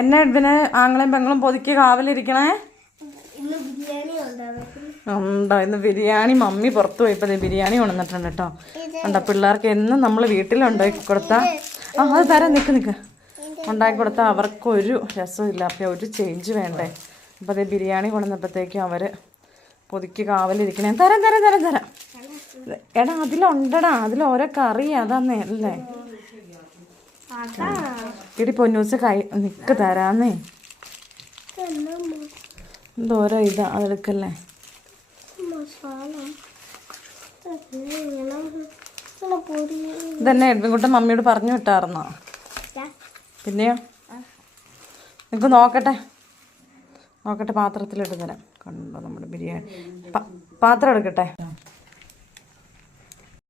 എന്നെ പിന്നെ ആങ്ങളെയും പെങ്ങളും പൊതുക്കി കാവലിരിക്കണേ? ഉണ്ടോ ഇന്ന് ബിരിയാണി. മമ്മി പുറത്തു പോയപ്പോ ബിരിയാണി കൊണ്ടുവന്നിട്ടുണ്ട് കേട്ടോ. ഉണ്ടോ പിള്ളേർക്ക് എന്നും നമ്മൾ വീട്ടിലുണ്ടാക്കി കൊടുത്താ? ആ അത് തരാം നിക്ക് നിക്ക്. ഉണ്ടാക്കി കൊടുത്താൽ അവർക്കൊരു രസമില്ല. അപ്പം ഒരു ചേഞ്ച് വേണ്ടേ? അപ്പോൾ അതേ ബിരിയാണി കൊണ്ടുവന്നപ്പോഴത്തേക്കും അവർ പൊതുക്കി കാവലിരിക്കണേ. തരാം തരാം തരാം തരാം. എടാ അതിലുണ്ടടാ. അതിൽ ഓരോ കറി അതാന്നേ അല്ലേ ഇടി പൊന്നൂസ് കൈ നിക്ക് തരാന്നേ. ദോര എന്തോരോ ഇതാ അതെടുക്കല്ലേ? ഇതന്നെ എഡ്വിൻകുട്ടൻ മമ്മിയോട് പറഞ്ഞു വിട്ടായിരുന്നോ പിന്നെയോ? നിങ്ങൾക്ക് നോക്കട്ടെ. നോക്കട്ടെ പാത്രത്തിലിട്ട് തരാം. കണ്ടോ നമ്മുടെ ബിരിയാണി. പാത്രം എടുക്കട്ടെ.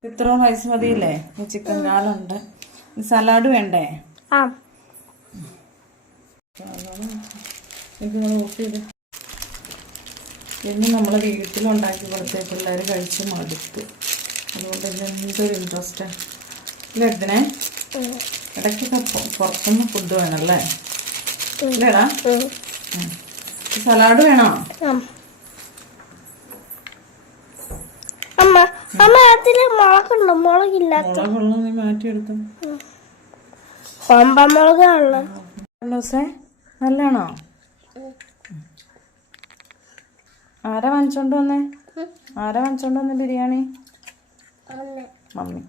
ഇത്രയും റൈസ് മതിയില്ലേ? ചിക്കൻ കാലുണ്ട്. സലാഡ് വേണ്ടേ? ആ. ഇന്ന് നമ്മളെ വീട്ടിലുണ്ടാക്കി കൊടുത്തേ പിള്ളേർ കഴിച്ച് മടുത്തു. അതുകൊണ്ട് എന്തൊരു ഇൻട്രസ്റ്റ് ഇല്ലെടുത്തിനെ ഇടയ്ക്കൊക്കെ പുറത്തുനിന്ന് ഫുഡ് വേണമല്ലേ ഇല്ലേടാ? സലാഡ് വേണോ? അമ്മ അതിൽ മുളകുണ്ടോ? മുളകില്ലാത്ത. മുളകുള്ള നീ മാറ്റിയെടുത്തു. പമ്പ മുളകാണല്ലോ. ദിവസേ നല്ലതാണോ? ആരാ വാങ്ങിച്ചോണ്ട് വന്നേ? ആരാ വാങ്ങിച്ചോണ്ട് വന്നേ ബിരിയാണി? മമ്മി.